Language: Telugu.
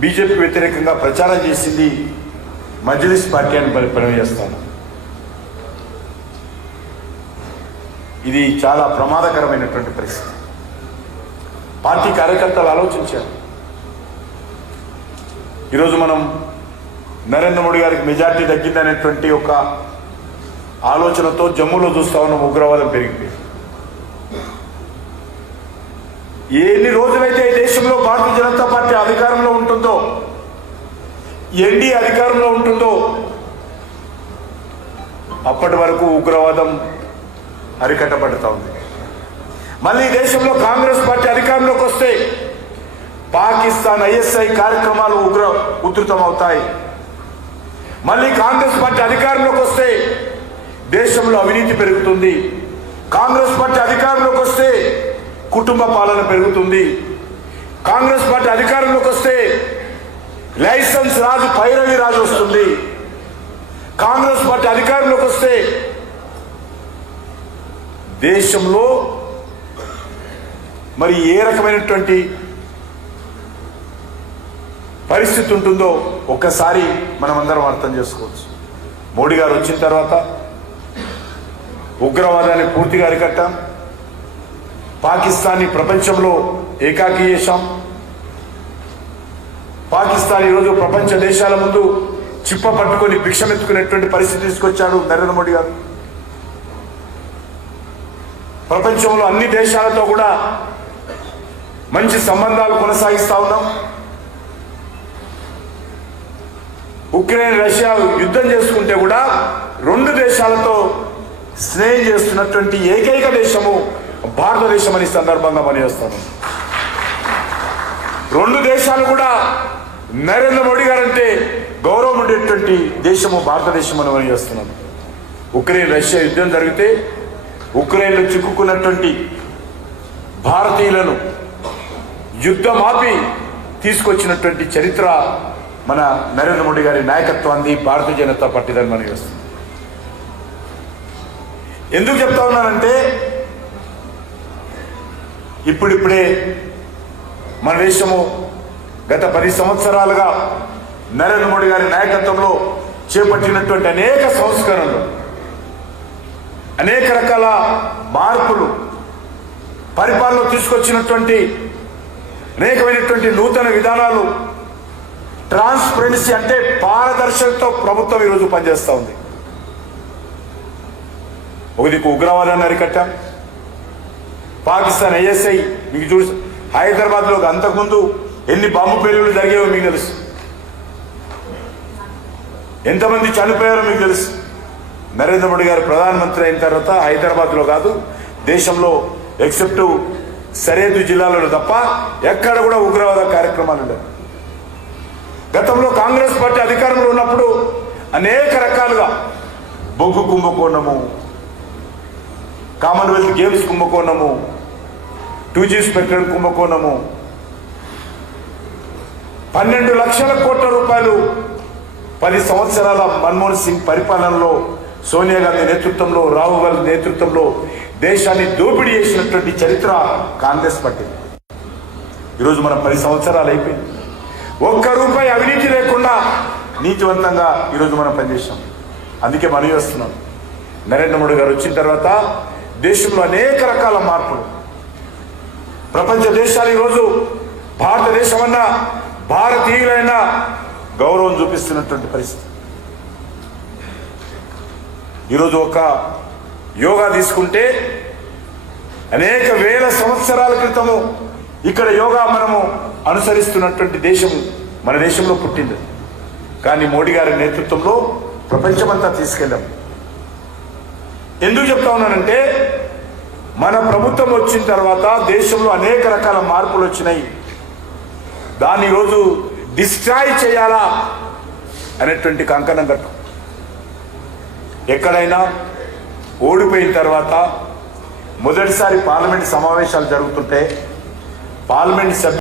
బీజేపీకి వ్యతిరేకంగా ప్రచారం చేసింది మజ్లిస్ పార్టీ అని పనిచేస్తాను. ఇది చాలా ప్రమాదకరమైనటువంటి పరిస్థితి. పార్టీ కార్యకర్తలు ఆలోచించారు. ఈరోజు మనం నరేంద్ర మోడీ గారికి మెజార్టీ తగ్గిందనేటువంటి ఒక ఆలోచనతో జమ్మూలో చూస్తా ఉన్నాం ఉగ్రవాదం పెరిగిపోయింది. ఎన్ని రోజులైతే ఈ దేశంలో భారతీయ జనతా పార్టీ అధికారంలో ఉంటుందో, ఎన్డీఏ అధికారంలో ఉంటుందో, అప్పటి వరకు ఉగ్రవాదం అరికట్టబడుతూ ఉంది. మళ్ళీ దేశంలో కాంగ్రెస్ పార్టీ అధికారంలోకి వస్తే పాకిస్తాన్ ఐఎస్ఐ కార్యక్రమాలు ఉధృతమవుతాయి. మళ్ళీ కాంగ్రెస్ పార్టీ అధికారంలోకి వస్తే దేశంలో అవినీతి పెరుగుతుంది. కాంగ్రెస్ పార్టీ అధికారంలోకి వస్తే కుటుంబ పాలన పెరుగుతుంది. కాంగ్రెస్ పార్టీ అధికారంలోకి వస్తే లైసెన్స్ రాజు, పైరవి రాజు వస్తుంది. కాంగ్రెస్ పార్టీ అధికారంలోకి వస్తే దేశంలో మరి ఏ రకమైనటువంటి పరిస్థితి ఉంటుందో ఒక్కసారి మనమందరం అర్థం చేసుకోవచ్చు. మోడీ గారు వచ్చిన తర్వాత ఉగ్రవాదాన్ని పూర్తిగా అరికట్టాం. పాకిస్తాన్ని ప్రపంచంలో ఏకాకి చేశాం. పాకిస్తాన్ ఈరోజు ప్రపంచ దేశాల ముందు చిప్ప పట్టుకొని భిక్షమెత్తుకునేటువంటి పరిస్థితి తీసుకొచ్చాడు నరేంద్ర మోడీ గారు. ప్రపంచంలో అన్ని దేశాలతో కూడా మంచి సంబంధాలు కొనసాగిస్తా ఉన్నాం. ఉక్రెయిన్ రష్యా యుద్ధం చేసుకుంటే కూడా రెండు దేశాలతో స్నేహం చేస్తున్నటువంటి ఏకైక దేశము భారతదేశం అని సందర్భంగా పనిచేస్తాను. రెండు దేశాలు కూడా నరేంద్ర మోడీ గారంటే గౌరవం ఉండేటువంటి దేశము భారతదేశం అని పనిచేస్తున్నాను. ఉక్రెయిన్ రష్యా యుద్ధం జరిగితే ఉక్రెయిన్లో చిక్కుకున్నటువంటి భారతీయులను యుద్ధం ఆపి తీసుకొచ్చినటువంటి చరిత్ర మన నరేంద్ర మోడీ గారి నాయకత్వాన్ని భారతీయ జనతా పార్టీ దాన్ని మనం చేస్తుంది. ఎందుకు చెప్తా ఉన్నానంటే ఇప్పుడిప్పుడే మన దేశము గత 10 సంవత్సరాలుగా నరేంద్ర మోడీ గారి నాయకత్వంలో చేపట్టినటువంటి అనేక సంస్కరణలు, అనేక రకాల మార్పులు, పరిపాలన తీసుకొచ్చినటువంటి అనేకమైనటువంటి నూతన విధానాలు, ట్రాన్స్పరెన్సీ అంటే పారదర్శకతో ప్రభుత్వం ఈరోజు పనిచేస్తూ ఉంది. ఒక దిక్కు ఉగ్రవాదాన్ని అరికట్టాం. పాకిస్తాన్ ఐఎస్ఐ మీకు చూసి హైదరాబాద్లో అంతకుముందు ఎన్ని బాంబు పేలుళ్లు జరిగేవో మీకు తెలుసు. ఎంతమంది చనిపోయారో మీకు తెలుసు. నరేంద్ర మోడీ గారు ప్రధానమంత్రి అయిన తర్వాత హైదరాబాద్లో కాదు, దేశంలో ఎక్సెప్ట్ సరిహద్దు జిల్లాలలో తప్ప ఎక్కడ కూడా ఉగ్రవాద కార్యక్రమాలు ఉండవు. గతంలో కాంగ్రెస్ పార్టీ అధికారంలో ఉన్నప్పుడు అనేక రకాలుగా బొగ్గు కుంభకోణము, కామన్వెల్త్ గేమ్స్ కుంభకోణము, 2G స్పెక్ట్రమ్ కుంభకోణము, 12 లక్షల కోట్ల రూపాయలు 10 సంవత్సరాల మన్మోహన్ సింగ్ పరిపాలనలో సోనియా గాంధీ నేతృత్వంలో, రాహుల్ గాంధీ నేతృత్వంలో దేశాన్ని దోపిడీ చేసినటువంటి చరిత్ర కాంగ్రెస్ పార్టీ. ఈరోజు మనం 10 సంవత్సరాలు అయిపోయింది. ఒక్క రూపాయి అవినీతి లేకుండా నీతివంతంగా ఈరోజు మనం పనిచేసాం. అందుకే మనం చేస్తున్నాం. నరేంద్ర మోడీ గారు వచ్చిన తర్వాత దేశంలో అనేక రకాల మార్పులు, ప్రపంచ దేశాలు ఈరోజు భారతదేశం అన్న భారతీయులైన గౌరవం చూపిస్తున్నటువంటి పరిస్థితి. ఈరోజు ఒక యోగా తీసుకుంటే అనేక వేల సంవత్సరాల క్రితము ఇక్కడ యోగా మనము అనుసరిస్తున్నటువంటి దేశం మన దేశంలో పుట్టింది. కానీ మోడీ గారి నేతృత్వంలో ప్రపంచమంతా తీసుకెళ్ళాం. ఎందుకు చెప్తా ఉన్నానంటే మన ప్రభుత్వం వచ్చిన తర్వాత దేశంలో అనేక రకాల మార్పులు వచ్చినాయి. దాన్ని ఈరోజు డిస్ట్రాయ్ చేయాలా అనేటువంటి కంకణం కట్టు. ఎక్కడైనా ఓడిపోయిన తర్వాత మొదటిసారి పార్లమెంట్ సమావేశాలు జరుగుతుంటే పార్లమెంట్